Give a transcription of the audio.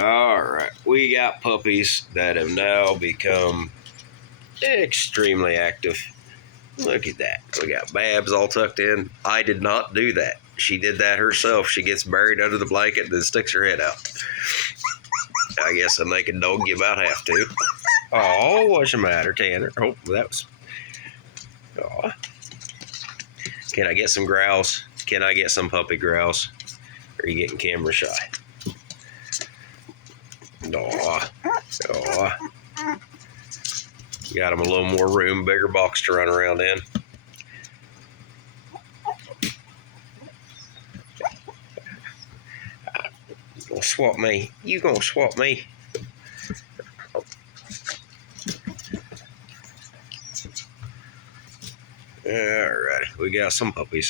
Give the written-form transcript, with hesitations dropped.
All right, we got puppies that have now become extremely active. Look at that. We got Babs all tucked in. I did not do that. She did that herself. She gets buried under the blanket and then sticks her head out. I guess a naked dog you about have to. Oh, what's the matter, Tanner? Oh, that was... Oh. Can I get some growls? Can I get some puppy growls? Or are you getting camera shy? Oh. Oh. Got him a little more room, bigger box to run around in. You gonna swap me? You gonna swap me? Alrighty, we got some puppies.